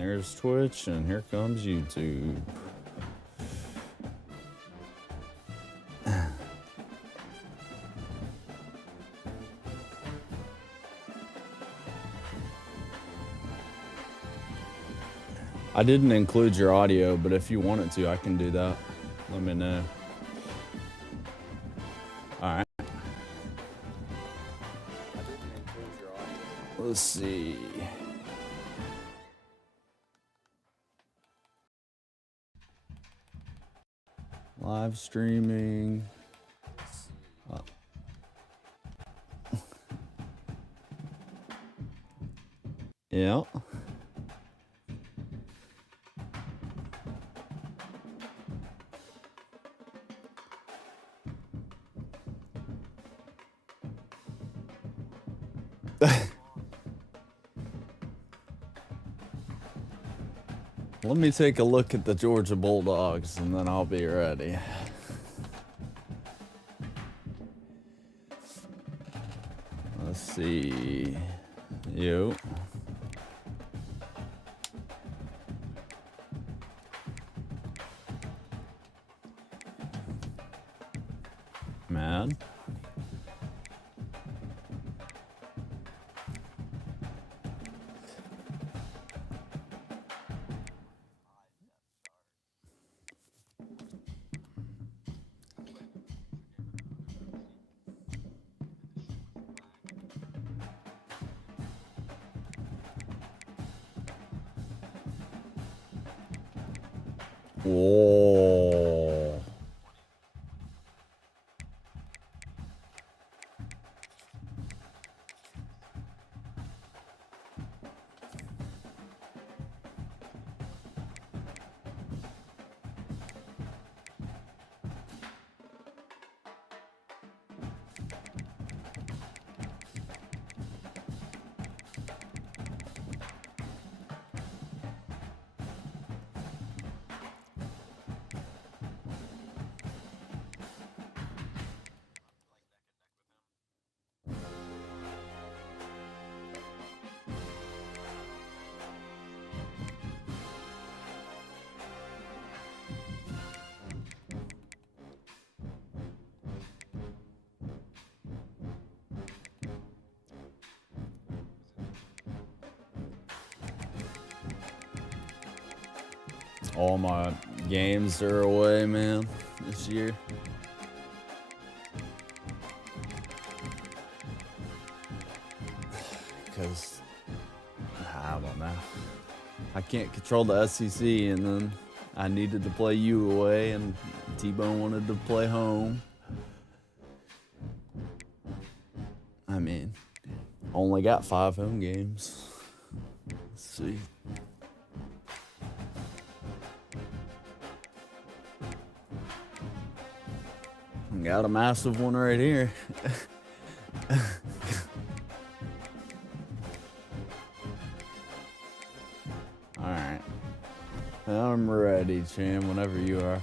There's Twitch, and here comes YouTube. I didn't include your audio, but if you wanted to, I can do that. Let me know. All right. Let's see. Live streaming. Yeah. Let me take a look at the Georgia Bulldogs and then I'll be ready. Let's see. You. Man. Whoa. All my games are away, man, this year. Because, I don't know. I can't control the SEC, and then I needed to play you away, and T-Bone wanted to play home. I mean, only got 5 home games. Let's see. Got a massive one right here. All right. I'm ready, Cham, whenever you are.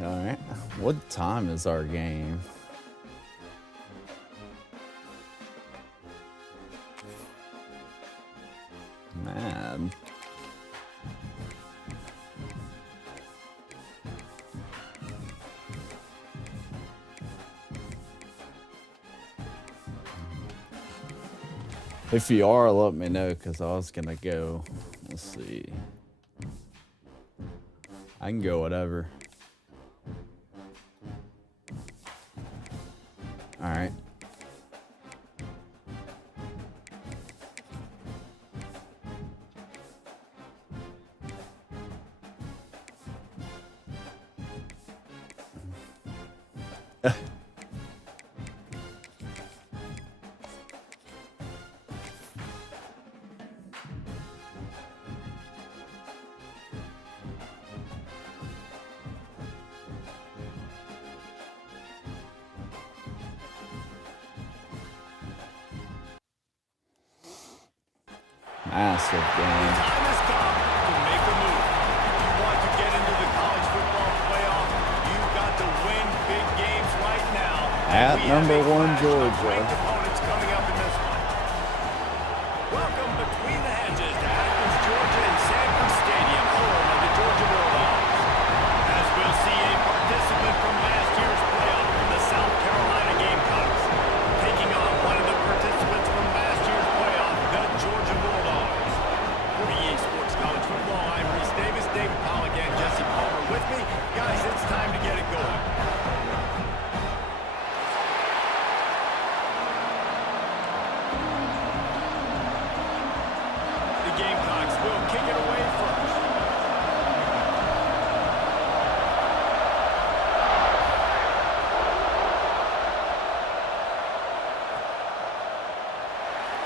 All right. What time is our game? Man. If you are, let me know, because I was going to go. Let's see. I can go whatever. All right. Massive game. Time has come to make a move. If you want to get into the college football playoff, you've got to win big games right now. At number 1, Georgia. Ranked opponents coming up in this one. Welcome to the Gamecocks will kick it away first.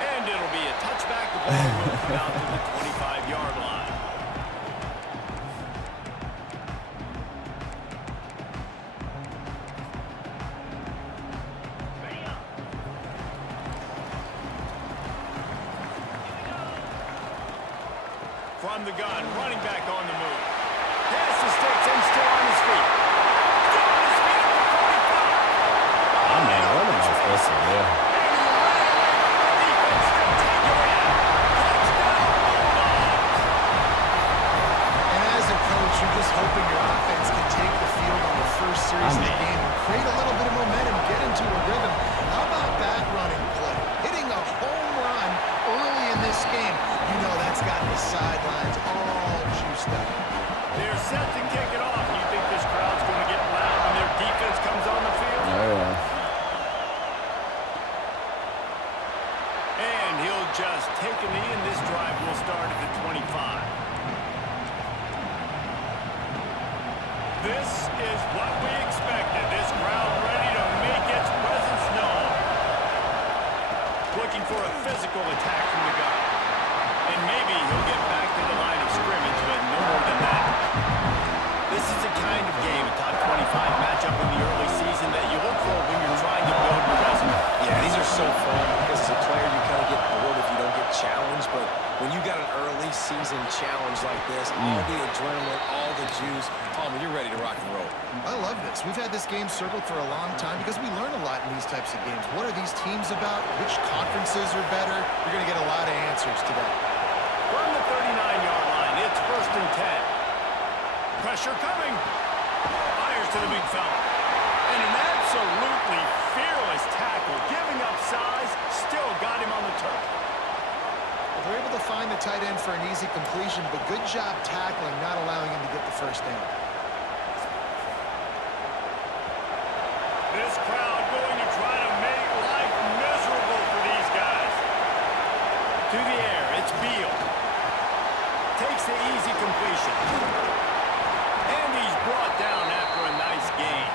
And it'll be a touchback. The ball will come out to the 25-yard line. From the gun, running back on the move. Pass the sticks and still on his feet. Still on his feet at the 45. Oh, man, what am I supposed to do? Defense still taking it out. Touchdown, Bulldogs. And as a coach, you're just hoping your offense can take the field on the first series of the game and create a little bit of momentum, get into a rhythm. How about that running play? Hitting a home run early in this game. You know that's got the sidelines all juiced up. They're set to kick it off. You think this crowd's going to get loud when their defense comes on the field? Oh, yeah. And he'll just take a knee, and this drive will start at the 25. This is what we expected. This crowd ready to make its presence known. Looking for a physical attack from the guy. And maybe he'll get back to the line of scrimmage, but no more than that. This is the kind of game, a top 25 matchup in the early season that you look for when you're trying to build your resume. Yeah, these are so fun because as a player you kind of get bored if you don't get challenged, but when you got an early season challenge like this, all the adrenaline, all the juice, Palmer, you're ready to rock and roll. I love this. We've had this game circled for a long time because we learn a lot in these types of games. What are these teams about? Which conferences are better? You're going to get a lot of answers today. From the 39-yard line, it's 1st and 10. Pressure coming. Fires to the big fella. And an absolutely fearless tackle. Giving up size, still got him on the turf. Well, they're able to find the tight end for an easy completion, but good job tackling, not allowing him to get the first down. This crowd going to try to make life miserable for these guys. To the air, it's Beal. Takes the easy completion. And he's brought down after a nice gain.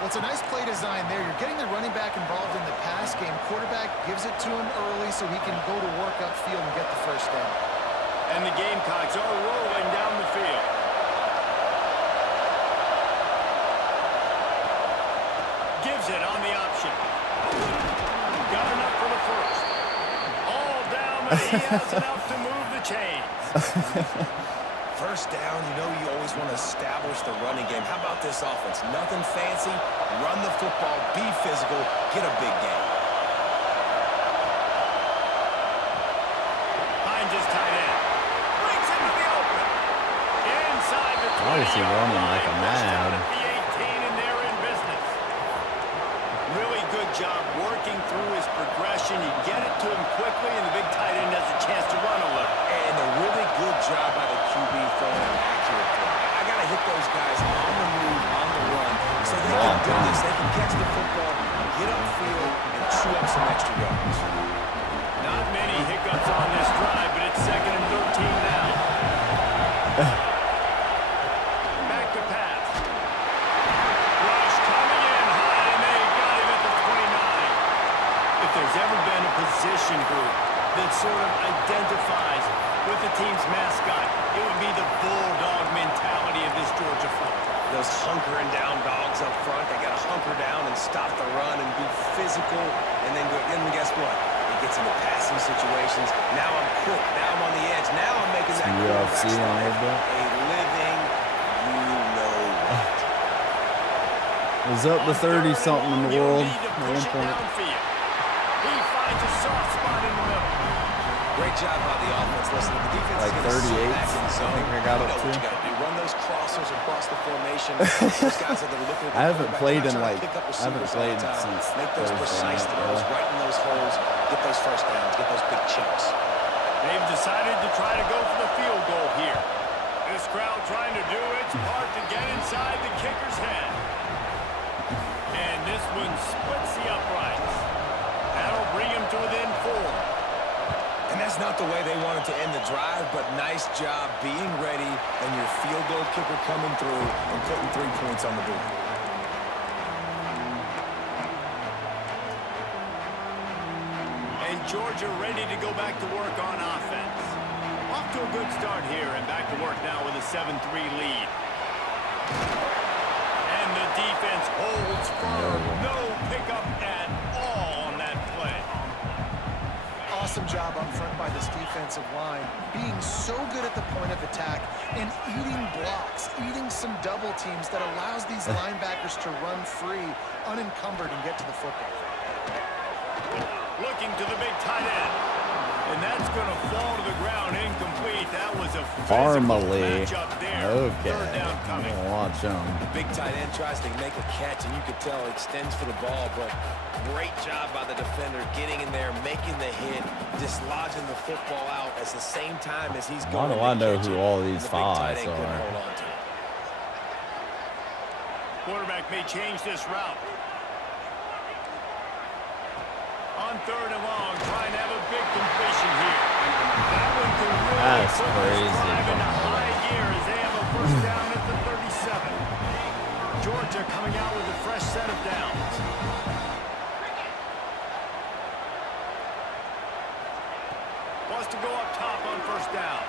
Well, it's a nice play design there. You're getting the running back involved in the pass game. Quarterback gives it to him early so he can go to work upfield and get the first down. And the Gamecocks are rolling down the field. Gives it on the option. Got enough for the first. All down, but he has enough to move the chains. First down, you know you always want to establish the running game. How about this offense? Nothing fancy. Run the football, be physical, get a big gain. Finds his tight end. Brings him to the open. Inside the 20. Why is he running like a mad? The 18, and they're in business. Really good job working through his progression. You get it to him quickly, and the big tight end has a chance to run a little. And a really good job by the QB throwing an accurate throw. I got to hit those guys on the move, on the run, so they can do this. They can catch the football, get upfield, and chew up some extra yards. Not many hiccups on this drive, but it's 2nd and 13 now. Back to pass. Rush coming in high, and they got him at the 29. If there's ever been a position group that sort of identifies with the team's mascot, it would be the bulldog mentality of this Georgia front. Those hunkering down dogs up front, they got to hunker down and stop the run and be physical, and then guess what? It gets into passing situations. Now I'm quick. Now I'm on the edge. Now I'm making that UFC on a little bit. a living, you know what. It was up to 30-something in the world at one point. He finds a soft spot in the middle. Great job by the offense. Listen, the defense Like is going to 38, sit back in I zone. think I got You it know what too. you got to do. Run those crossers across the formation. Those guys that are looking at the I haven't quarterback, played they're in trying to like, pick up I haven't receivers all played the time. since Make those Thursday precise night, throws, right in those holes, get those first downs, get those big chunks. They've decided to try to go for the field goal here. This crowd trying to do its part to get inside the kicker's head. And this one splits the uprights. That'll bring him to within 4. And And that's not the way they wanted to end the drive, but nice job being ready and your field goal kicker coming through and putting 3 points on the board. And Georgia ready to go back to work on offense. Off to a good start here and back to work now with a 7-3 lead. And the defense holds firm. No pickup at all on that play. Awesome job up front by this defensive line, being so good at the point of attack and eating blocks, eating some double teams that allows these linebackers to run free, unencumbered, and get to the football. Looking to the big tight end. And that's going to fall to the ground incomplete. That was a Farmally. matchup there. Okay. Third down coming. Watch him. Big tight end tries to make a catch, and you could tell he extends for the ball, but great job by the defender getting in there, making the hit, dislodging the football out at the same time as he's going. Why do I know catch who it, all and these the big tight fives end couldn't are? hold on to it. Quarterback may change this route. On third and long, trying to have a big completion here. That one could really That's put this crazy. drive into high gear as they have a first down at the 37. Georgia coming out with a fresh set of downs. Wants to go up top on first down.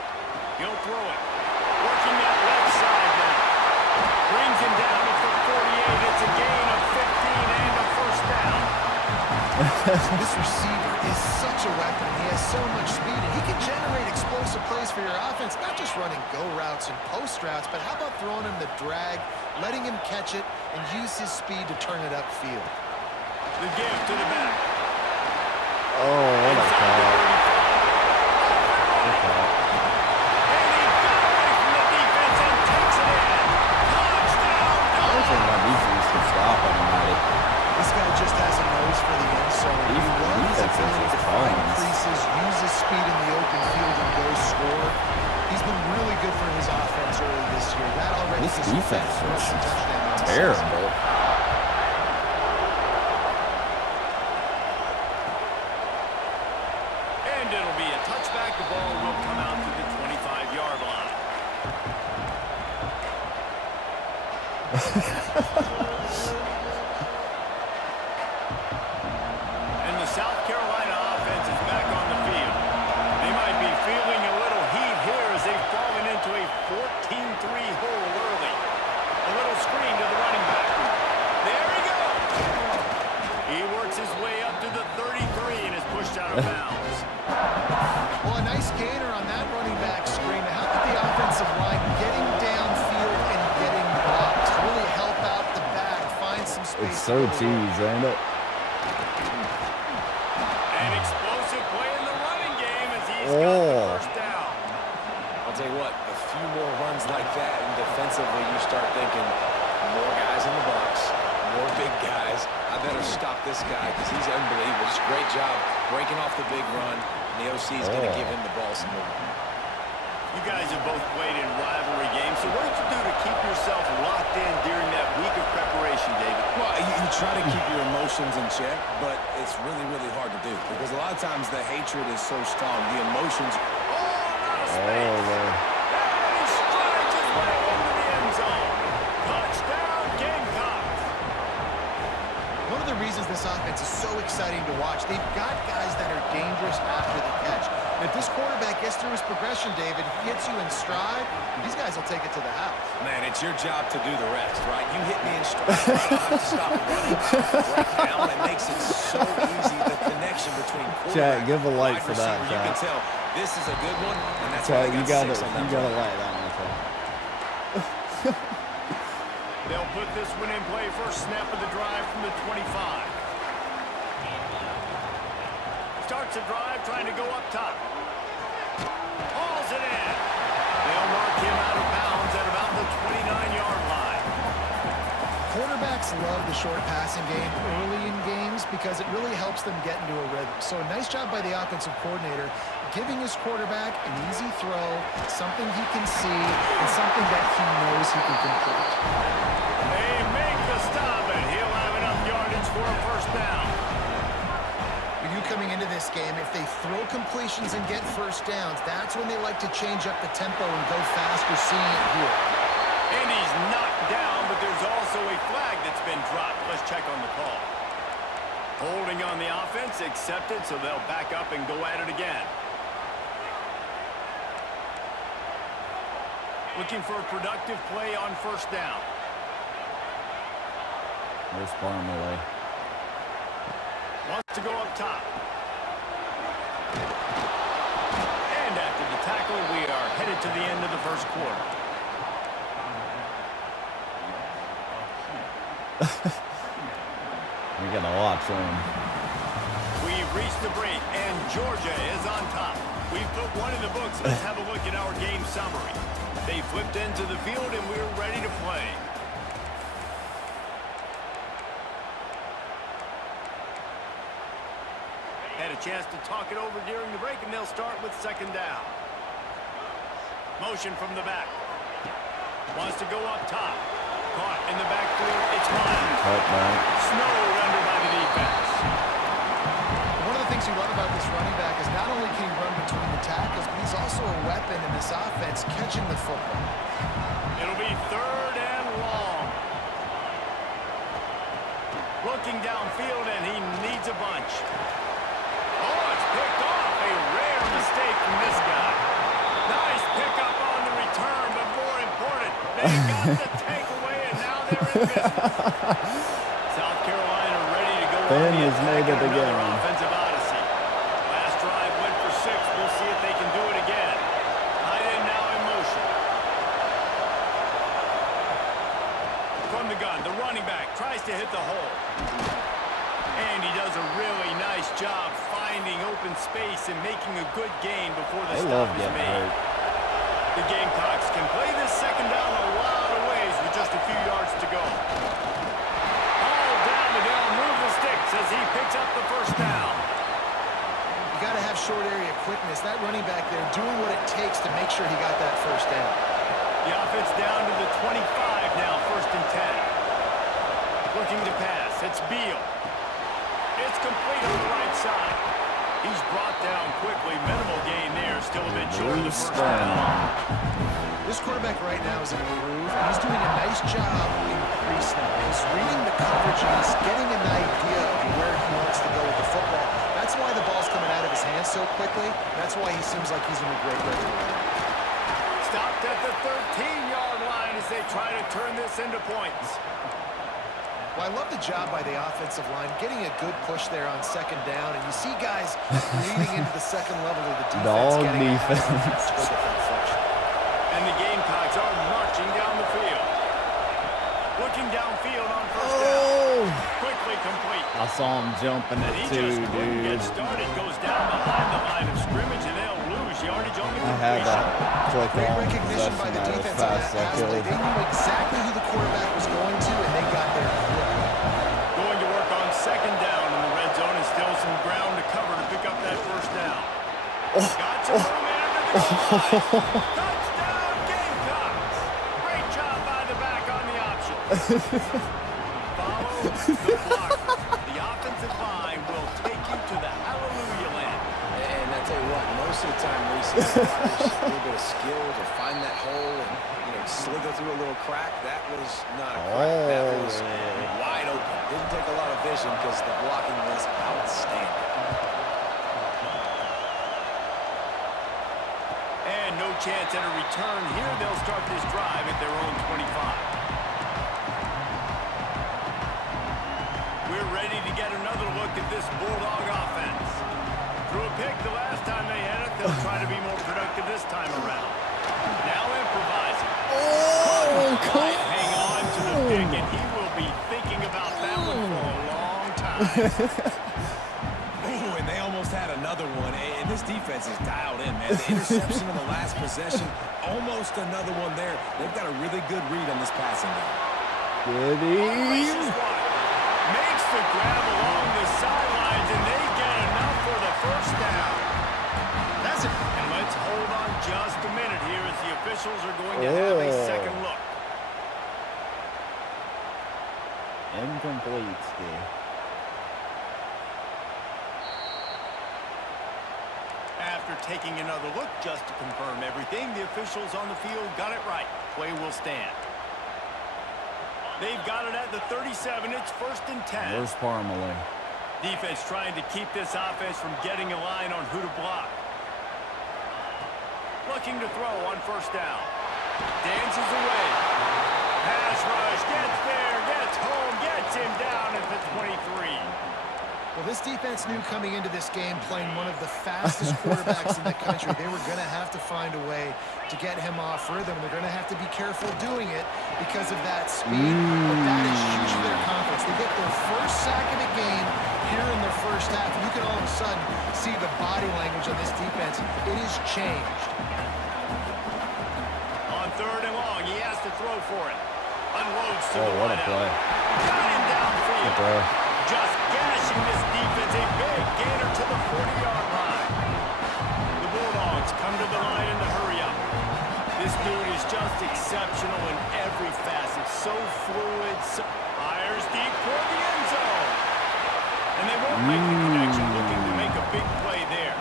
He'll throw it. Working that left side now. Brings him down at the 48. It's a gain of 15 and a first down. This receiver is such a weapon. He has so much speed, and he can generate explosive plays for your offense, not just running go routes and post routes, but how about throwing him the drag, letting him catch it, and use his speed to turn it upfield. The give to the back. Oh, what a call. And he got away from the defense and takes it in. Touchdown, I don't think my defense can stop anybody. This guy just has a nose for the end zone. He loves his ability to find creases, use his speed in the open field, and go score. He's been really good for his offense early this year. That already This is his defense fifth is rushing touchdown on the season. terrible. And it'll be a touchback. The ball will come out to the 25-yard line. And the South Carolina offense is back on the field. They might be feeling a little heat here as they've fallen into a 14-3 hole early. A little screen to the running back. There he goes. He works his way up to the 33 and is pushed out of bounds. Well, a nice gainer on that running back screen to help with the offensive line getting downfield and getting blocked. To really help out the back, find some space. It's so cheese, ain't it? An explosive play in the running game as he's got Oh. the first down. I'll tell you what, a few more runs like that, and defensively you start thinking more guys in the box, more big guys. I better stop this guy because he's unbelievable. Just great job breaking off the big run. And the OC is going to give him the ball some more. You guys have both played in rivalry games, so what did you do to keep yourself locked in during that week of preparation, David? Well, you try to keep your emotions in check, but it's really, really hard to do because a lot of times the hatred is so strong. The emotions. Oh, man. And he strides his way into the end zone. Touchdown, Gamecocks. One of the reasons this offense is so exciting to watch, they've got guys that are dangerous after the catch. And if this quarterback gets through his progression, David, hits you in stride, these guys will take it to the house. Man, it's your job to do the rest, right? You hit me in stride, I don't have to stop running. Right now, it makes it so easy, the connection between quarterback Chat, give a like wide for that, receiver. You can Chat. tell this is a good one, and that's Chat, why you they got gotta 6 on that light play. that one. Chat. They'll put this one in play. First snap of the drive from the 25. Starts the drive, trying to go up top. Hauls it in. They'll mark him out of bounds at about the 29-yard line. Quarterbacks love the short passing game early in games because it really helps them get into a rhythm. So a nice job by the offensive coordinator giving his quarterback an easy throw, something he can see, and something that he knows he can complete. They make the stop, and he'll have enough yardage for a first down. When you do coming into this game, if they throw completions and get first downs, that's when they like to change up the tempo and go faster, seeing it here. And he's knocked down, but there's also a flag that's been dropped. Let's check on the call. Holding on the offense, accepted, so they'll back up and go at it again. Looking for a productive play on first down. There's Farm away. Wants to go up top. And after the tackle, we are headed to the end of the first quarter. We gotta watch them. We've reached the break, and Georgia is on top. We've put one in the books. Let's have a look at our game summary. They flipped into the field, and we're ready to play. Had a chance to talk it over during the break, and they'll start with second down. Motion from the back. Wants to go up top. Caught in the backfield. It's Miles. Snowed under by the defense. One of the things you love about this running back is not only can he run between the tackles, but he's also a weapon in this offense catching the football. It'll be third and long. Looking downfield, and he needs a bunch. Oh, it's picked off. A rare mistake from this guy. Nice pickup on the return, but more important, they got the takeaway, and now they're in business. South Carolina ready to go. Ben has made it again. Offensive odyssey. Last drive went for 6. We'll see if they can do it again. Tight end now in motion. From the gun, the running back tries to hit the hole. And he does a really nice job finding open space and making a good gain before the stop is made. The Gamecocks can play this second down a lot of ways with just a few yards to go. All down, and they'll move the sticks as he picks up the first down. You got to have short area quickness. That running back there doing what it takes to make sure he got that first down. The offense down to the 25 now, first and 10. Looking to pass. It's Beal. It's complete on the right side. He's brought down quickly. Minimal gain there. Still a bit short of the first down. This quarterback right now is in a groove. He's doing a nice job in pre-snap. He's reading the coverages, getting an idea of where he wants to go with the football. That's why the ball's coming out of his hands so quickly. That's why he seems like he's in a great rhythm. Stopped at the 13-yard line as they try to turn this into points. Well, I love the job by the offensive line, getting a good push there on second down, and you see guys leading into the second level of the defense. Dog defense. And the Gamecocks are marching down the field. Looking downfield on first down. Quickly complete. I saw him jumping And it he too, just couldn't get dude. started. Goes down behind the line of scrimmage, and they'll lose yardage on the I had completion. that click Great on recognition by the possession defense as on fast that as I pass play. could. They knew exactly who the quarterback was going to, and they got there quick. Going to work on second down in the red zone, and still some ground to cover to pick up that first down. Got some room into the line. Touchdown, Gamecocks! Great job by the back on the option. Follow the blocker. The offensive line will take you to the hallelujah land. And I tell you what, most of the time, Reese, a little bit of skill to find that hole and, slither through a little crack. That was not a crack. That was wide open. Didn't take a lot of vision because the blocking was outstanding. And no chance at a return here. They'll start this drive at their own 25. We're ready to get another look at this Bulldog offense. Threw a pick the last time they had it. They'll try to be more productive this time around. Now improvising. Might hang on to the pick, and he will be thinking about that one for a long time. Ooh, and they almost had another one. And this defense is dialed in, man. The interception on the last possession, almost another one there. They've got a really good read on this passing game. Unleashes one. Makes the grab along the sidelines, and they get enough for the first down. That's it. And let's hold on just a minute here as the officials are going to have a second look. Incomplete still. after taking another look just to confirm everything, the officials on the field got it right. Play will stand. They've got it at the 37. It's 1st and 10. Where's Parmalee? Defense trying to keep this offense from getting a line on who to block. Looking to throw on 1st down. Dances away. Pass rush. Gets there. Gets home. Gets him down at the 23. Well, this defense knew coming into this game, playing one of the fastest quarterbacks in the country, they were going to have to find a way to get him off rhythm. They're going to have to be careful doing it because of that speed. But that is huge for their confidence. They get their first sack of the game here in the first half. You can all of a sudden see the body language of this defense. It has changed. On 3rd and long, he has to throw for it. Unloads to the what a play. Got him downfield. Bro. Just gashing this defense. A big gainer to the 40-yard line. The Bulldogs come to the line in the hurry-up. This dude is just exceptional in every facet. So fluid. Fires deep toward the end zone. And they won't make the connection, looking to make a big play there.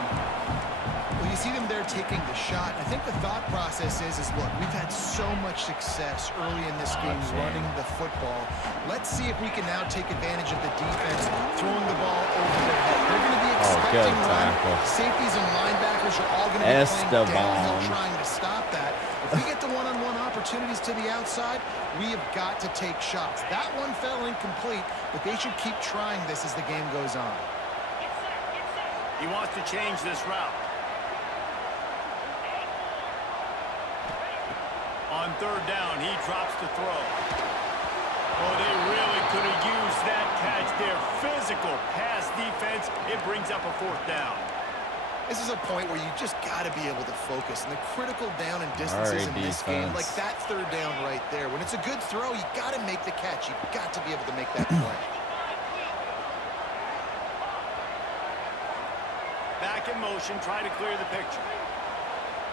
Well, you see them there taking the shot. I think the thought process is look, we've had so much success early in this game running the football. Let's see if we can now take advantage of the defense throwing the ball over their head. They're going to be expecting run. Safeties and linebackers are all going to be playing downhill trying to stop that. If we get the one-on-one opportunities to the outside, we have got to take shots. That one fell incomplete, but they should keep trying this as the game goes on. He wants to change this route. On 3rd down, he drops to throw. Oh, they really could have used that catch there. Physical pass defense. It brings up a 4th down. This is a point where you just got to be able to focus. And the critical down and distances in this game, like that 3rd down right there. When it's a good throw, you got to make the catch. You've got to be able to make that play. Back in motion, trying to clear the picture.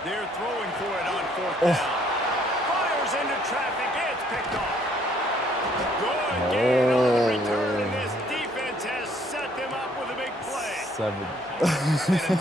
They're throwing for it on 4th down. Fires into traffic. It's picked off. Good gain on the return, and this defense has set them up with a big play. And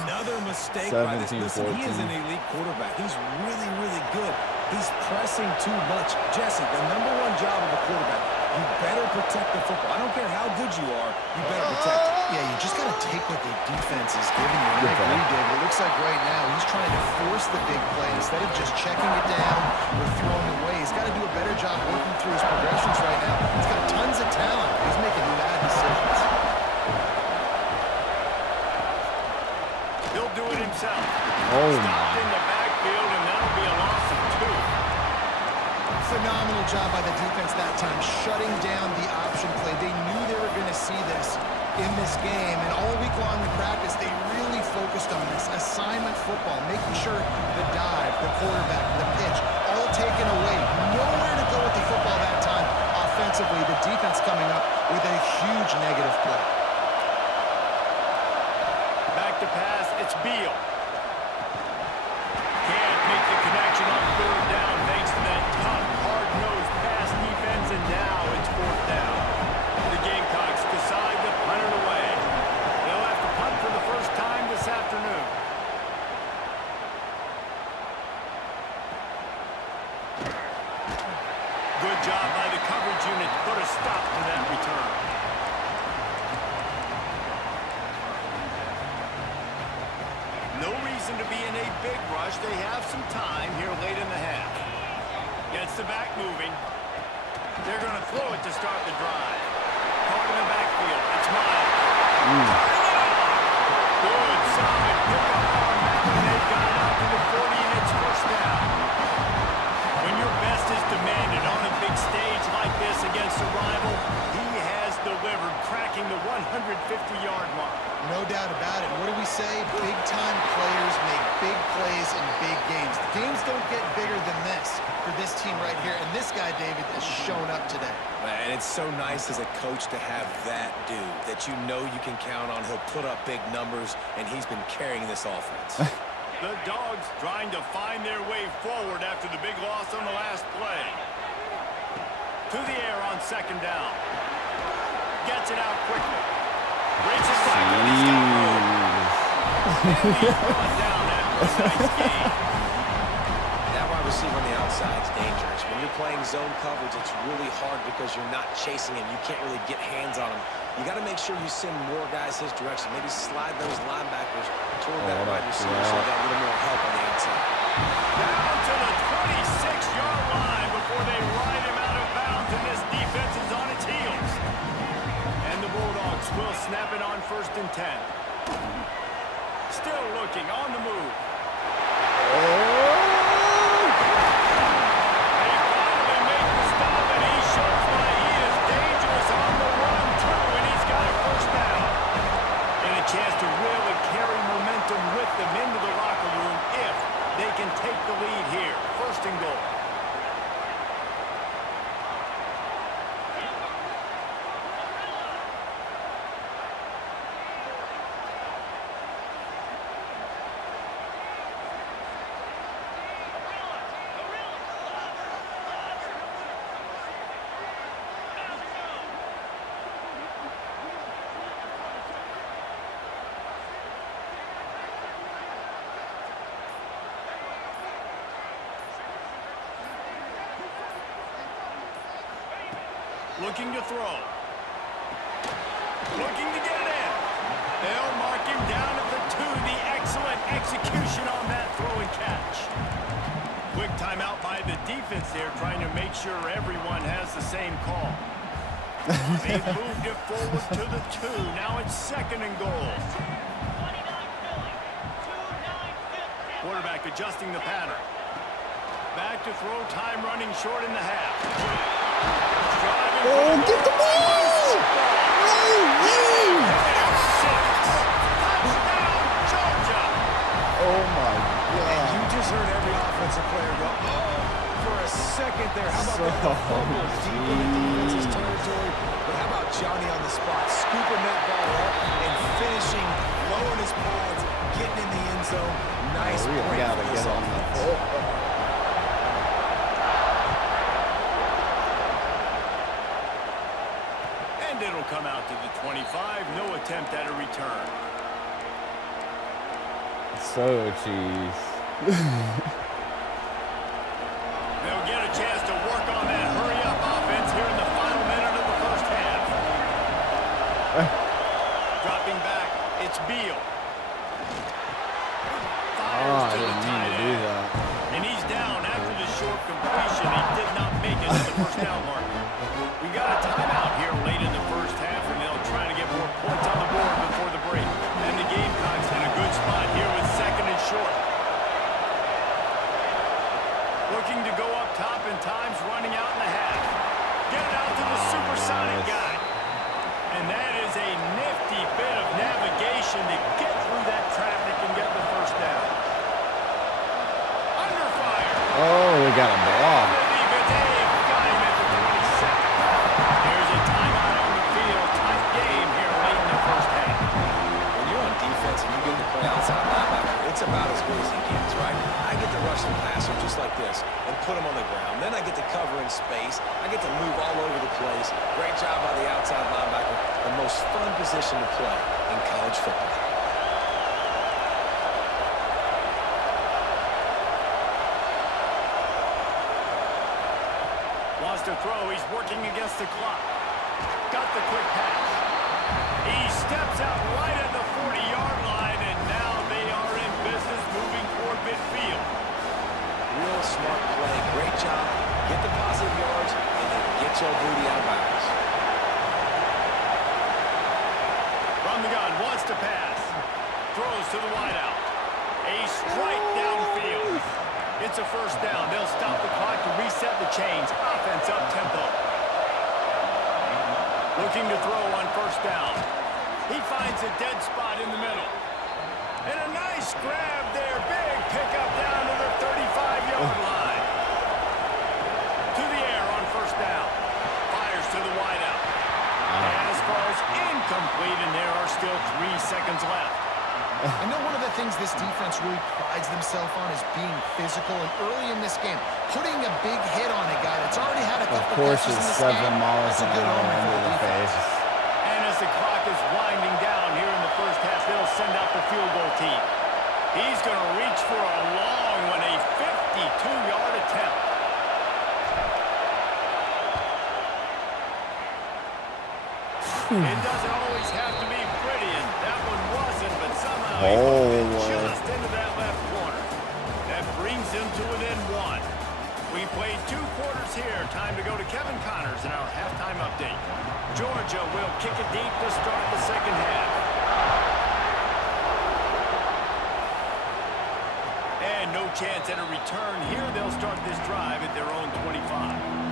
another mistake by this. Listen, 17-14. he is an elite quarterback. He's really, really good. He's pressing too much. Jesse, the #1 job of a quarterback, you better protect the football. I don't care how good you are, you better protect it. Yeah, you just got to take what the defense is giving you. And I agree, David. It looks like right now he's trying to force the big play instead of just checking it down or throwing away. He's got to do a better job working through his progressions right now. He's got tons of talent. He's making bad decisions. He'll do it himself. Oh, Stopped in the backfield, and that'll be a loss of 2. Phenomenal job by the defense that time, shutting down the option play. They knew they were going to see this in this game, and all week long in practice, they really focused on this assignment football, making sure the dive, the quarterback, the pitch, all taken away. Nowhere to go with the football that time. Offensively, the defense coming up with a huge negative play. Back to pass, it's Beal. Can't make the connection on 3rd down thanks to that tough, hard-nosed pass defense, and now it's 4th down. The Gamecocks decide to punt it away. They'll have to punt for the first time this afternoon. Good job by the coverage unit to put a stop to that return. No reason to be in a big rush. They have some time here late in the half. Gets the back moving. They're going to throw it to start the drive. Caught in the backfield. It's Miles. Good, solid pickup on that one. They've got it out to the 40, and it's 1st down. When your best is demanded on a big stage like this against a rival, he has delivered, cracking the 150-yard mark. No doubt about it. What do we say? Big-time players make big plays in big games. The games don't get bigger than this for this team right here. And this guy, David, has shown up today. And it's so nice as a coach to have that dude that you know you can count on. He'll put up big numbers, and he's been carrying this offense. The Dogs trying to find their way forward after the big loss on the last play. To the air on 2nd down. Gets it out quickly. Races back, and he's got room. And he's brought down nice gain. That wide receiver on the outside is dangerous. When you're playing zone coverage, it's really hard because you're not chasing him. You can't really get hands on him. You got to make sure you send more guys his direction. Maybe slide those linebackers toward that wide receiver so you got a little more help on the outside. Down to the 26-yard line before they ride him out of bounds, and this defense is on its heels. And the Bulldogs will snap it on 1st and 10. Still looking on the move. They finally make the stop, and he shows why he is dangerous on the run, too, and he's got a 1st down. And a chance to really carry momentum with them into the locker room if they can take the lead here. 1st and goal. Looking to throw. Looking to get it in. They'll mark him down at the 2. The excellent execution on that throw and catch. Quick timeout by the defense there, trying to make sure everyone has the same call. They moved it forward to the 2. Now it's 2nd and goal. Quarterback adjusting the pattern. Back to throw, time running short in the half. Oh, get the ball! Touchdown, Georgia! Oh, my And God. you just heard every offensive player go, oh, for a second there. How about that fumble deep in the defense's territory? But how about Johnny on the spot, scooping that ball up and finishing, lowering his pads, getting in the end zone. Nice break Gotta for this get on offense. that. And it'll come out to the 25. No attempt at a return. So cheese. They'll get a chance to work on that hurry-up offense here in the final minute of the 1st half. Dropping back, it's Beal. Fires to the tight end. And he's down after the short completion. He did not make it to the 1st down mark. We got a timeout here late in the 1st half, and they'll try to get more points on the board before the break. And the Gamecocks in a good spot here with 2nd and short. Looking to go up top, and time's running out in the half. Get it out to the supersonic guy. And that is a nifty bit of navigation to get through that traffic and get the 1st down. Under fire. Oh, we got a block. Got him at the 22nd. There's a timeout on the field. Tight game here late in the 1st half. When you're on defense and you get to play outside linebacker, it's about as good as it gets, right? I get to rush the passer just like this and put him on the ground. Then I get to cover in space. I get to move all over the place. Great job by the outside linebacker. The most fun position to play in college football. Wants to throw. He's working against the clock. Got the quick pass. He steps out right at the 40-yard line, and now they are in business moving toward midfield. Real smart play. Great job. Get the positive yards, and then get your booty out of bounds. From the gun, wants to pass. Throws to the wideout. A strike downfield. It's a 1st down. They'll stop the clock to reset the chains. Offense up tempo. Looking to throw on 1st down. He finds a dead spot in the middle. And a nice grab there. Big pickup down to the 35-yard line. To the air on 1st down. Fires to the wideout. As far as incomplete, and there are still 3 seconds left. I know one of the things this defense really prides themselves on is being physical, and early in this game, putting a big hit on a guy that's already had a couple Of course, catches in it's this 7 game. miles That's a an good hour omen for into the the defense. face. And as the clock is winding down here in the 1st half, they'll send out the field goal team. He's going to reach for a long one, a 52-yard attempt. It doesn't always have to be pretty, and that one wasn't, but somehow he fit just into that left corner. That brings him to within one. We played 2 quarters here. Time to go to Kevin Connors in our halftime update. Georgia will kick it deep to start the second half. And no chance at a return here. They'll start this drive at their own 25.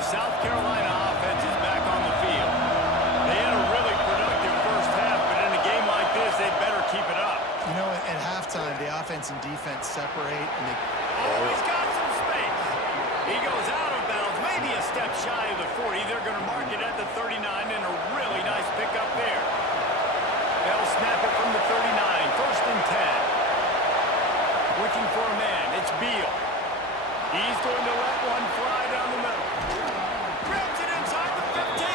South Carolina offense is back on the field. They had a really productive first half, but in a game like this, they better keep it up. You know, at halftime, the offense and defense separate, and they... Oh, he's got some space. He goes out of bounds, maybe a step shy of the 40. They're going to mark it at the 39, and a really nice pickup there. They'll snap it from the 39, 1st and 10. Looking for a man, it's Beal. He's going to let one fly down the middle. Grabs it inside the 15.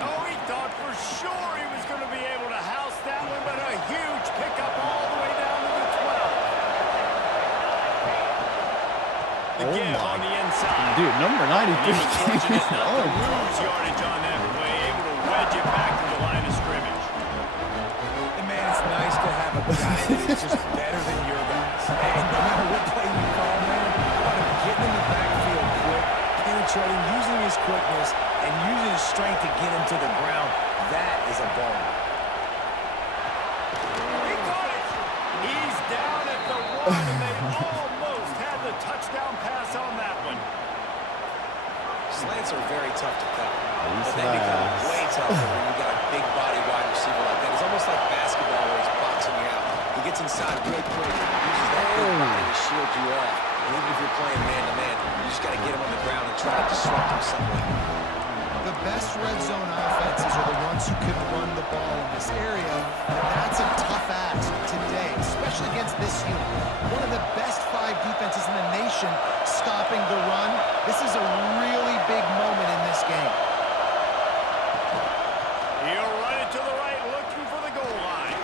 Oh, he thought for sure he was going to be able to house that one, but a huge pickup all the way down to the 12. The give on the inside. Dude, number 93. Fortunate not to lose yardage on that play, able to wedge it back to the line of scrimmage. And man, it's nice to have a guy that's just better than your guys. And no matter what play you call, man, getting in the backfield quick, penetrating, using his quickness, and using his strength to get him to the ground, that is a ball. He got it. He's down at the 1, and they almost had the touchdown pass on that one. Slants are very tough to cut. But they Slants. become way tougher when you got a big body wide receiver like that. It's almost like basketball where he's boxing you out. He gets inside real quick, uses that big body to shield you off. And even if you're playing man-to-man, you just got to get him on the ground and try to disrupt him somewhere. The best red zone offenses are the ones who can run the ball in this area, and that's a tough ask today, especially against this unit. One of the best 5 defenses in the nation stopping the run. This is a really big moment in this game. He'll run it to the right, looking for the goal line.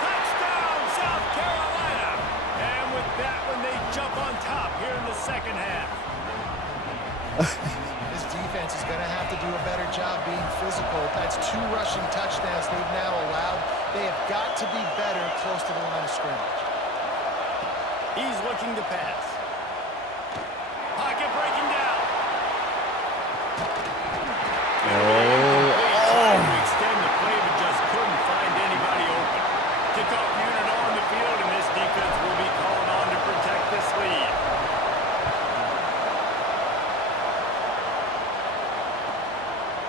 Touchdown, South Carolina! And with that one, they jump on top here in the second half. This defense is going to have to do a better job being physical. That's 2 rushing touchdowns they've now allowed. They have got to be better close to the line of scrimmage. He's looking to pass. Pocket breaking down. Trying to extend the play, but just couldn't find anybody open. Kickoff unit on the field, and this defense will be called on to protect this lead.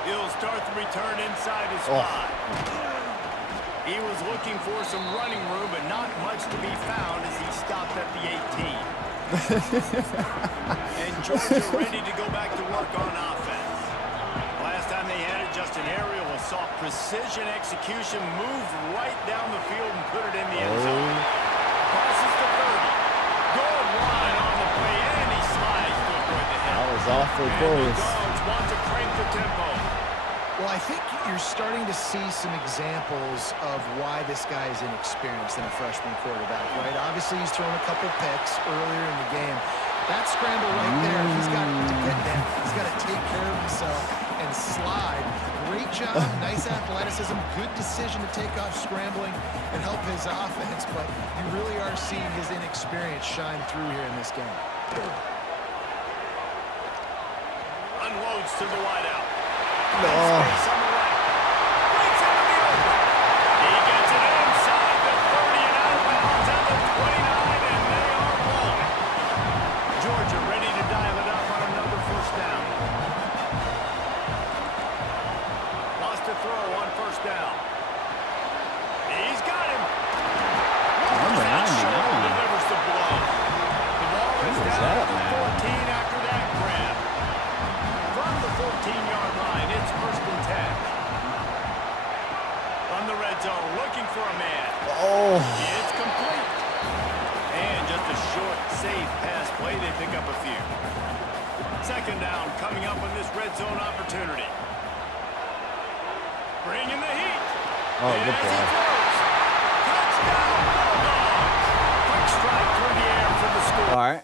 He'll start the return inside his spot. He was looking for some running room, but not much to be found as he stopped at the 18. And Georgia ready to go back to work on offense. Last time they had it, just an aerial assault. Precision execution, moved right down the field and put it in the end zone. Passes to 30. Good line on the play, and he slides to avoid the hit. That was awfully And close. the Dogs want to crank the tempo. Well, I think you're starting to see some examples of why this guy is inexperienced in a freshman quarterback, right? Obviously, he's thrown a couple picks earlier in the game. That scramble right there, he's got to get down. He's got to take care of himself and slide. Great job, nice athleticism, good decision to take off scrambling and help his offense, but you really are seeing his inexperience shine through here in this game. Unloads to the wideout. No. Space on the right. Breaks into the open. He gets it inside the 30 and out of bounds at the 29, and they are rolling. Georgia ready to dial it up on another 1st down. Lost a throw on 1st down. He's got him. Number 99. Delivers the blow. The ball is Who is down that, at the man? 14 after that grab. From the 14-yard line, it's 1st and 10. Bringing the heat. Oh, And good as he play. throws. Touchdown, Bulldogs. Quick strike through the air for the score. All right.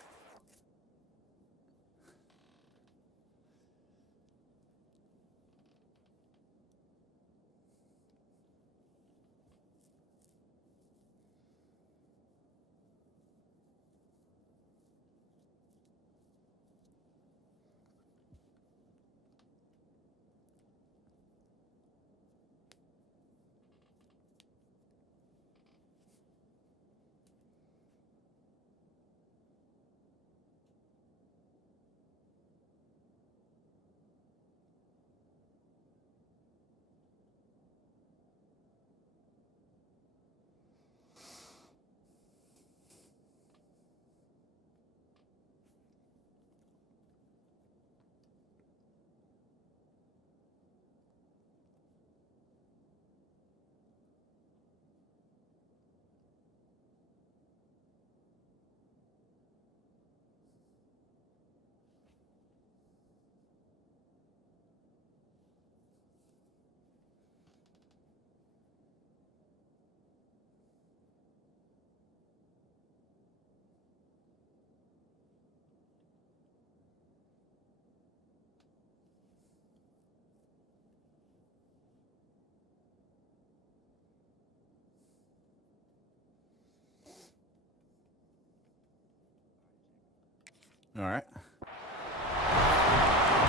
All right.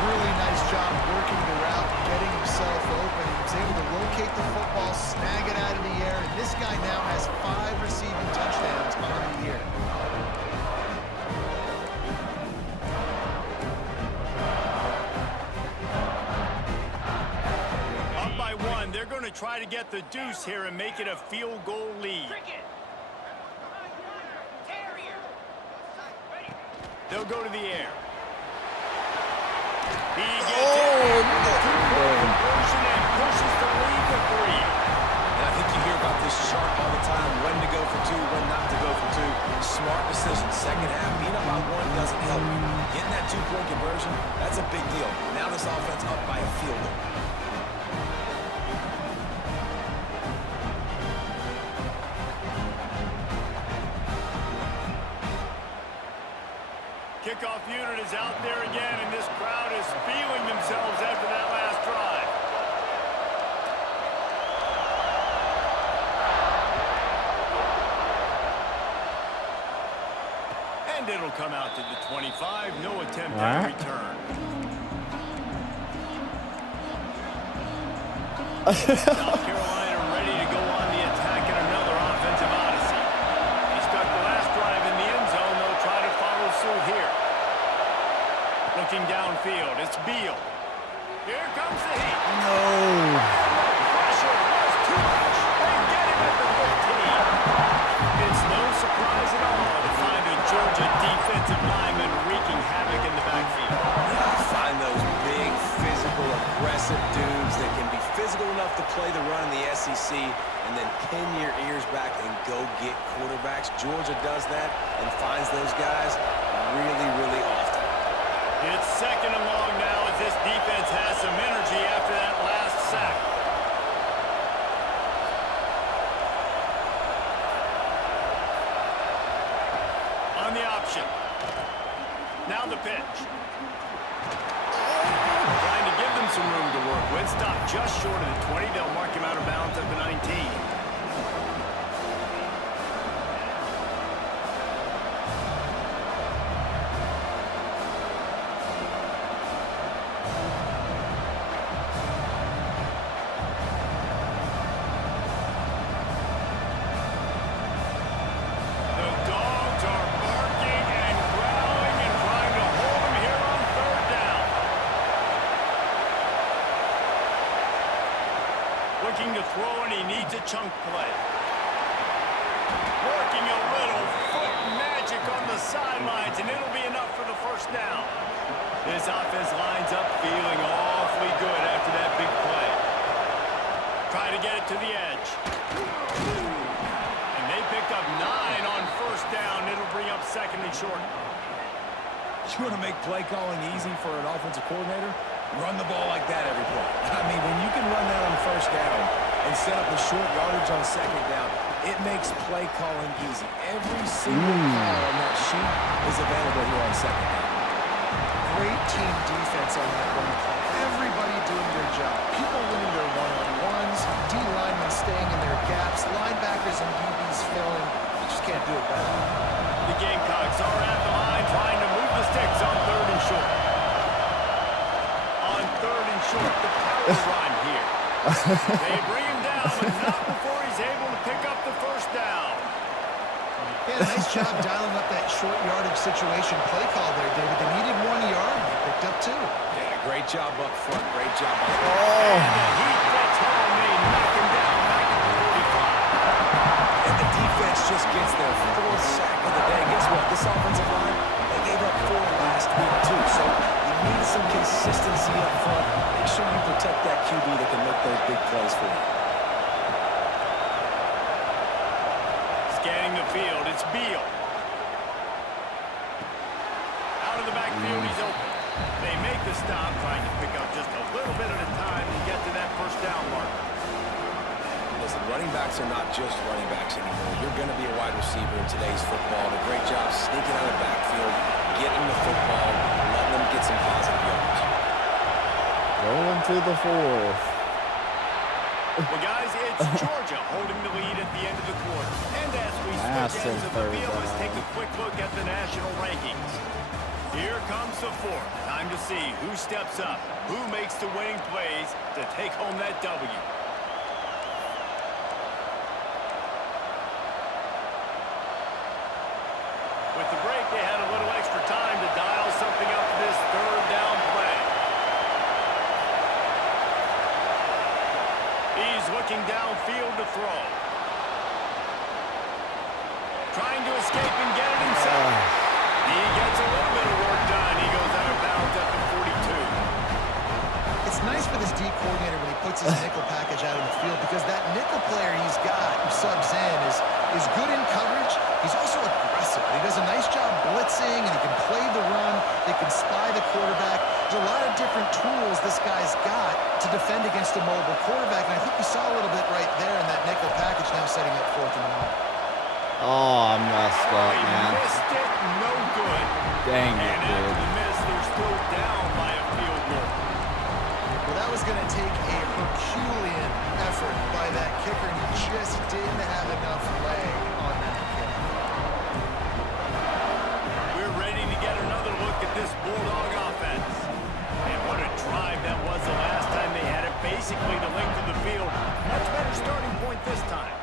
Really nice job working the route, getting himself open. He was able to locate the football, snag it out of the air, and this guy now has 5 receiving touchdowns on the year. Up by 1. They're going to try to get the deuce here and make it a field goal lead. They'll go to the air. He gets it. Conversion and pushes the lead to 3. And I think you hear about this chart all the time, when to go for 2, when not to go for 2. Smart decision. Second half, being up by 1 doesn't help you. Getting that 2-point conversion, that's a big deal. Now this offense up by a field goal. Kickoff unit is out there again, and this crowd is feeling themselves after that last drive. And it'll come out to the 25. No attempt at a return. South Carolina ready to go on the attack in another offensive odyssey. He stuck the last drive in the end zone. They'll try to follow suit here. Looking downfield, it's Beal. Here comes the heat. No. Pressure was too much. They get him at the 15. It's no surprise at all to find a Georgia defensive lineman wreaking havoc in the backfield. Yeah, find those big, physical, aggressive dudes that can be physical enough to play the run in the SEC and then pin your ears back and go get quarterbacks. Georgia does that and finds those guys really, really often. It's second and long now as this defense has some energy after that last sack. On the option. Now the pitch. Trying to give them some room to work with. Stop just short of the 20. They'll mark him out of bounds at the 19. Looking to throw, and he needs a chunk play. Working a little foot magic on the sidelines, and it'll be enough for the first down. This offense lines up feeling awfully good after that big play. Try to get it to the edge. And they picked up 9 on first down. It'll bring up second and short. You want to make play calling easy for an offensive coordinator? Run the ball like that every play. I mean, when you can run that on first down, short yardage on second down. It makes play calling easy. Every single call on that sheet is available here on second down. Great team defense on that run play. Everybody doing their job. People winning their one-on-ones, D linemen staying in their gaps, linebackers and DBs filling. You just can't do it better. The Gamecocks are at the line trying to move the sticks on 3rd and short. On 3rd and short, the power run here. They bring him down, but not before he's able to pick up the first down. Yeah, nice job dialing up that short yardage situation play call there, David. They needed 1 yard. They picked up 2. Yeah, great job up front. Great job up front. And the heat gets home. They knock him down back at the 45. And the defense just gets their 4th sack of the day. Guess what? This offensive line, they gave up 4 last week, too. So you need some consistency up front. Make sure you protect that QB that can make those big plays for you. Scanning the field, it's Beal. Out of the backfield, he's open. They make the stop, trying to pick up just a little bit at a time to get to that first down mark. Listen, running backs are not just running backs anymore. You're going to be a wide receiver in today's football. And a great job sneaking out of the backfield, getting the football, letting them get some positive yards. Rolling to the 4th. Well, guys, it's Georgia holding the lead at the end of the quarter. And as we switch ends of the field, let's take a quick look at the national rankings. Here comes the 4th. Time to see who steps up, who makes the winning plays to take home that W. With the break, they had a little extra time to dial something up for this 3rd down play. He's looking downfield to throw. Trying to escape and get it himself. He gets a little bit of work done. He goes out of bounds up at 42. It's nice for this D coordinator when he puts his nickel package out in the field because that nickel player he's got who subs in is good in coverage. He's also aggressive. He does a nice job blitzing, and he can play the run. They can spy the quarterback. There's a lot of different tools this guy's got to defend against a mobile quarterback, and I think we saw a little bit right there in that nickel package now setting up 4th and 1. Oh, I messed up, He man. missed it. No good. Dang it, And after dude. the miss, they're still down by a field goal. Well, that was going to take a Herculean effort by that kicker, and he just didn't have enough leg on that kick. We're ready to get another look at this Bulldog offense. And what a drive that was the last time they had it, basically the length of the field. Much better starting point this time.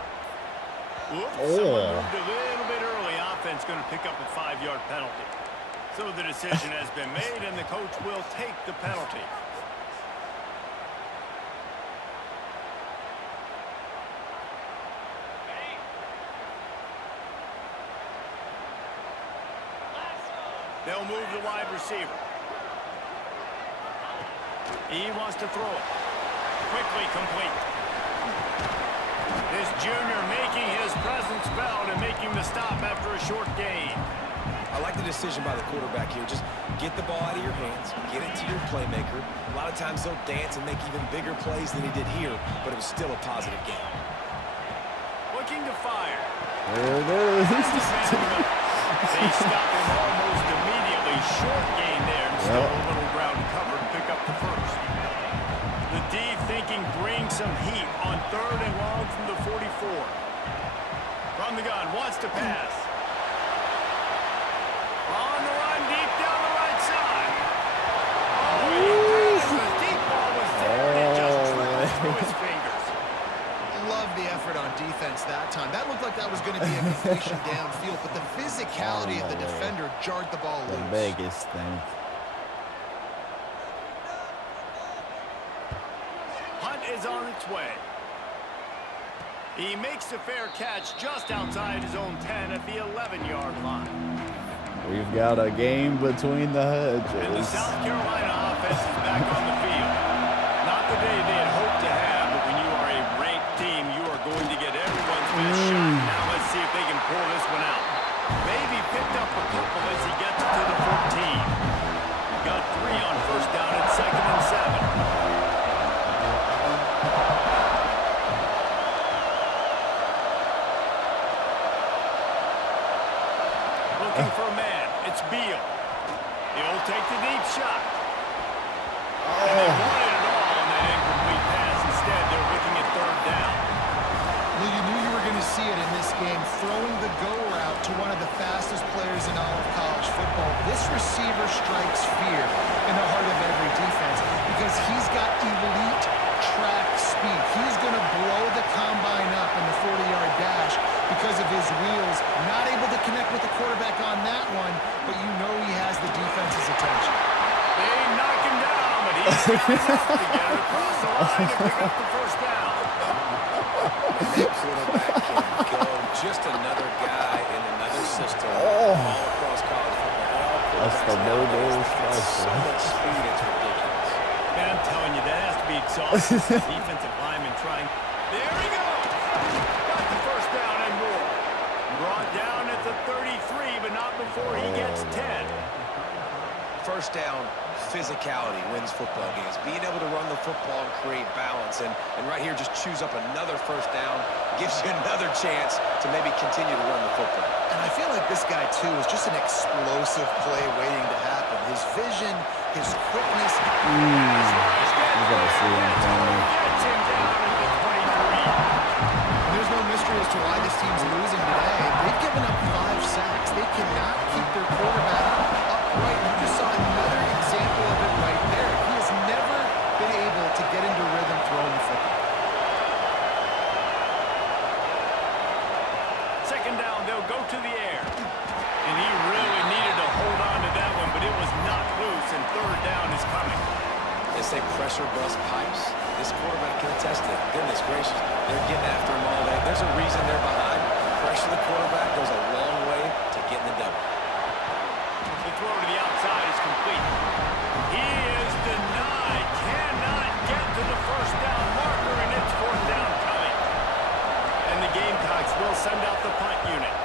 Oops, someone moved a little bit early. Offense going to pick up a 5-yard penalty. So the decision has been made, and the coach will take the penalty. They'll move the wide receiver. He wants to throw it. Quickly complete. This junior making his presence felt and making the stop after a short gain. I like the decision by the quarterback here. Just get the ball out of your hands, get it to your playmaker. A lot of times they'll dance and make even bigger plays than he did here, but it was still a positive game. Looking to fire. There it is. They stop him almost immediately. Short gain there. And still a little ground cover to pick up the first. The D thinking bring some heat on 3rd and long from the 44. From the gun, wants to pass. On the run, deep down the right side. Oh, he passed. The deep ball was there, and it just slipped through his fingers. Love the effort on defense that time. That looked like that was going to be a completion downfield, but the physicality of the defender jarred the ball The loose. biggest thing. Hunt is on its way. He makes a fair catch just outside his own 10 at the 11-yard line. We've got a game between the And the hedges. South Carolina offense is back on the field. Not the day they had hoped to have, but when you are a ranked team, you are going to get everyone's best shot. Now let's see if they can pull this one out. Maybe picked up a couple as he gets to the 14. Got 3 on first down at 2nd and 7. attention. They knock him down, but he's got enough to get it across the line to pick up the first down. That quarterback can go. Just another guy in another system all across college football. All That's the quarterbacks nowadays, logo they got so special. much speed, it's ridiculous. Man, I'm telling you, that has to be exhausting. The defensive lineman trying. There he goes. Got the first down and more. Brought down at the 33, but not before he gets 10. First down, physicality wins football games. Being able to run the football and create balance. And right here, just choose up another first down. Gives you another chance to maybe continue to run the football. And I feel like this guy, too, is just an explosive play waiting to happen. His vision, his quickness. You gotta see him coming. Gets him down at the 23. And there's no mystery as to why this team's losing today. They've given up 5 sacks. They cannot keep their quarterback upright. You just saw another example of it right there. He has never been able to get into rhythm throwing the football. Second down, they'll go to the air. And he really needed to hold on to that one, but it was knocked loose, and third down is coming. They say pressure bust pipes. This quarterback can attest to it. Goodness gracious, they're getting after him all day. There's a reason they're behind. Pressure the quarterback goes a long way to getting the double. The throw to the outside is complete. He is denied. Cannot get to the first down marker, and it's fourth down coming. And the Gamecocks will send out the punt unit.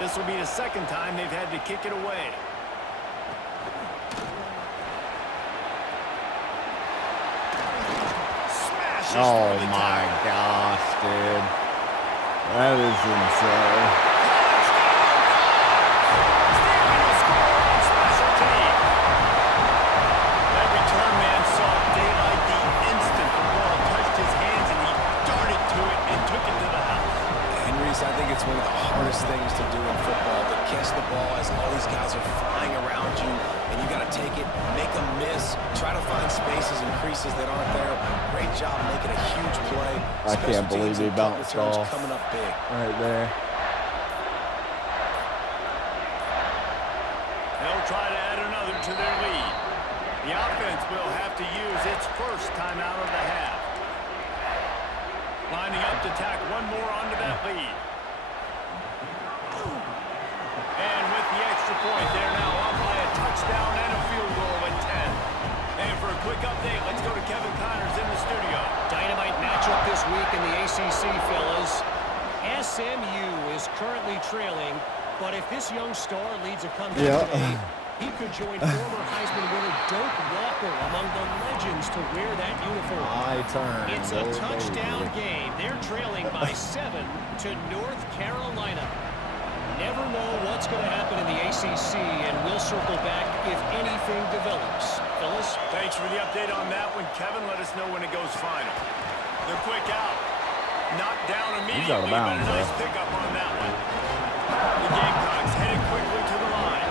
This will be the second time they've had to kick it away. Smashes Oh through the my tackle. gosh, dude. That is insane. Stephen will score on special teams. That return man saw daylight the instant the ball touched his hands, and he darted to it and took it to the house. And Reese, I think it's one of the hardest things to do in football, to catch the ball as all these guys are flying around you, and you got to take it, make a miss, try to find spaces and creases that aren't there. Great job making a huge play. I can't Special believe teams he and punt bounced returns off. coming up big. Right there. They'll try to add another to their lead. The offense will have to use its first timeout of the half. Lining up to tack one more onto that lead. And with the extra point, they're now up by a touchdown and a field goal at 10. And for a quick update, let's go to Kevin Connors in the studio. Dynamite matchup this week in the ACC, fellas. SMU is currently trailing, but if this young star leads a comeback today, he could join former Heisman winner Doak Walker among the legends to wear that uniform. I turn. It's a touchdown game. They're trailing by 7 to North Carolina. Never know what's going to happen in the ACC, and we'll circle back if anything develops. Phyllis? Thanks for the update on that one, Kevin. Let us know when it goes final. The quick out. Knocked down immediately, He's out of bounds, but a nice though. pickup on that one. The Gamecocks headed quickly to the line.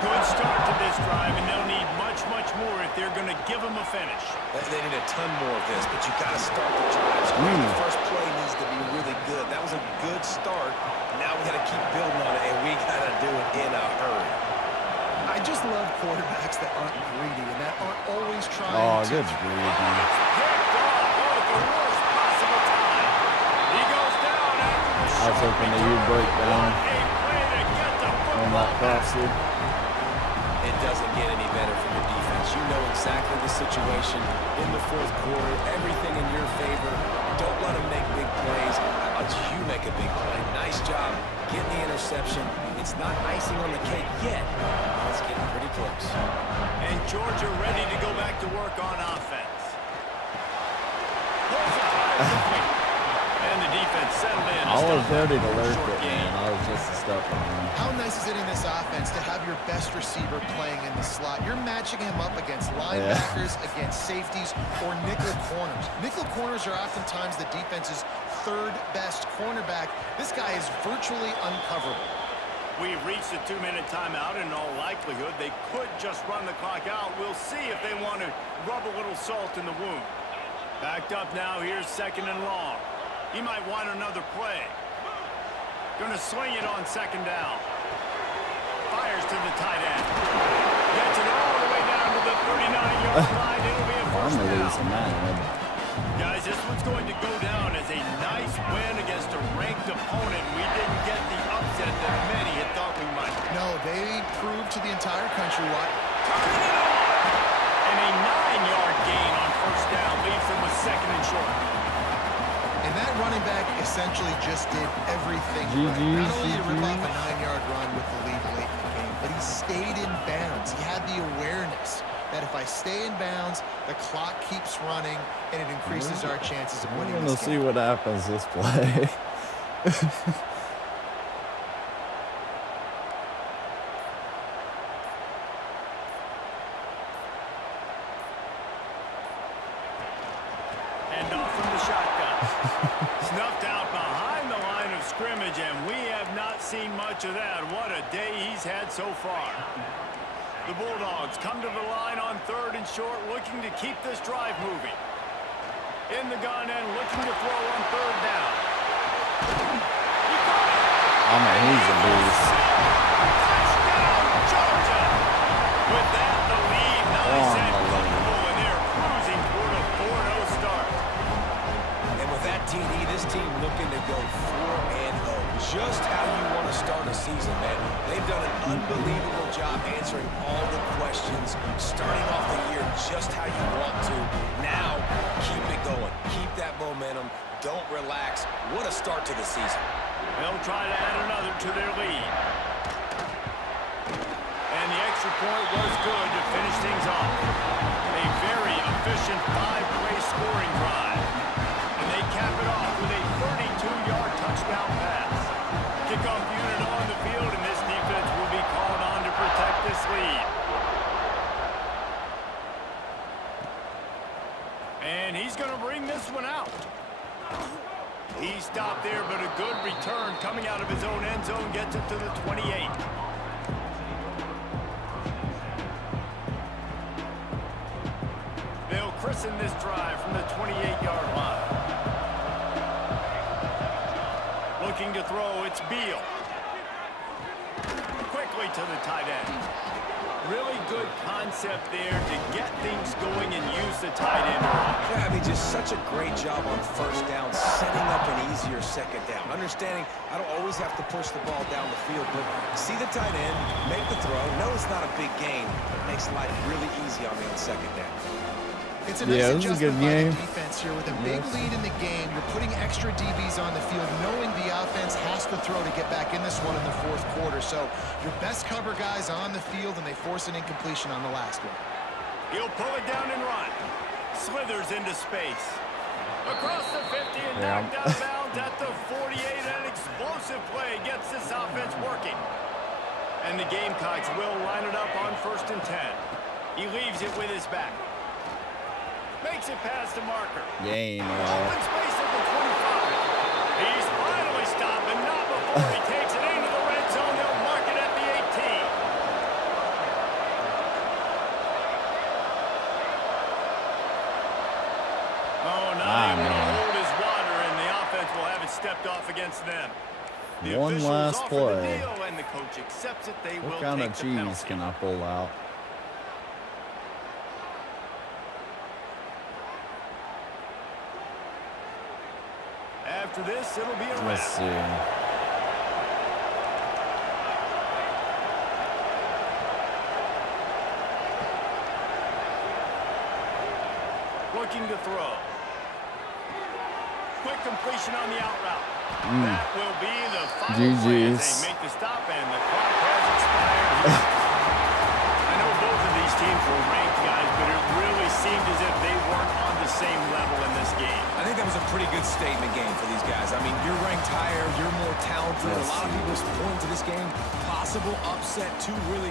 Good start to this drive, and they'll need much, much more if they're going to give them a finish. They need a ton more of this, but you got to start the drive. The first play needs to be really good. That was a good start. Now we got to keep building on it, and we got to do it in a hurry. I just love quarterbacks that aren't greedy and that aren't always trying Oh, to... good grief. Picked off at the worst possible time. He goes down after the I was short hoping that return. you'd break down What a play to get the on football that back. crosser. It doesn't get any better from your defense. You know exactly the situation in the fourth quarter. Everything in your favor. Don't let them make big plays. How about you make a big play? Nice job getting the interception. It's not icing on the cake yet. It's getting pretty close. And Georgia ready to go back to work on offense. Pulls it high quickly. And the defense settled in. I was ready to lurk Short it, game. man. I was just a step behind. How nice is it in this offense to have your best receiver playing in the slot? You're matching him up against linebackers, against safeties, or nickel corners. Nickel corners are oftentimes the defense's third best cornerback. This guy is virtually uncoverable. We've reached a 2-minute timeout. In all likelihood, they could just run the clock out. We'll see if they want to rub a little salt in the wound. Backed up now. Here's second and long. He might want another play. Going to swing it on second down. Fires to the tight end. Gets it all the way down to the 39-yard line. It'll be a first I'm down. losing that. Guys, this one's going to go down as a nice win against a ranked opponent. We didn't get the upset that many had thought we might. No, they proved to the entire country what. Turning it on! And a 9-yard gain on first down leaves them with second and short. And that running back essentially just did everything right. Not only did he rip off a 9-yard run with the lead late in the game, but he stayed in bounds. He had the awareness that if I stay in bounds, the clock keeps running, and it increases our chances of winning I'm this gonna see game. what happens this play. And off from the shotgun. Snuffed out behind the line of scrimmage, and we have not seen much of that. What a day he's had so far. The Bulldogs come to the line on third and short, looking to keep this drive moving. In the gun and looking to throw on third down. He caught it. I mean, he's a beast. Touchdown, Georgia! With that, the lead nice and comfortable, and they're cruising toward a 4-0 start. And with that TD, this team looking to go 4-0. Just how you want to start a season, man. They've done an unbelievable job answering all the questions, starting off the year just how you want to. Now, keep it going. Keep that momentum. Don't relax. What a start to the season. They'll try to add another to their lead. And the extra point was good to finish things off. A very efficient 5-play scoring drive. And they cap it off with a 32-yard touchdown pass. Kickoff unit on the field, and this defense will be called on to protect this lead. And he's going to bring this one out. He stopped there, but a good return coming out of his own end zone gets it to the 28. They'll christen this drive from the 28-yard line. Looking to throw, it's Beal. Quickly to the tight end. Really good concept there to get things going and use the tight end. Yeah, I mean, just such a great job on first down, setting up an easier second down. Understanding I don't always have to push the ball down the field, but see the tight end, make the throw. No, it's not a big gain. It makes life really easy on me on second down. It's a nice this is a good adjustment by the game. defense here. With a big lead in the game, you're putting extra DBs on the field, knowing the offense has to throw to get back in this one in the fourth quarter. So your best cover guys on the field, and they force an incompletion on the last one. He'll pull it down and run. Slithers into space. Across the 50 and knocked out of bounds at the 48. An explosive play gets this offense working. And the Gamecocks will line it up on 1st and 10. He leaves it with his back. Makes it past the marker. Game. Open space at the 25. He's finally stopped, but not before he takes it into the red zone. They'll mark it at the 18. Oh, not able to hold his water, and the offense will have it stepped off against them. The One officials last offer the play. deal, and the coach accepts it. They What will kind take of the cheese penalty. can I pull out? After this, it'll be a wrap. Let's see. Looking to throw. Quick completion on the out route. That will be the final play as GG's. they make the stop, and the clock has expired. I know both of these teams were ranked, guys, but it really seemed as if they weren't on the same level in this game. I think that was a pretty good statement game for these guys. I mean, you're ranked higher, you're more talented. A lot of people point to this game, possible upset, two really good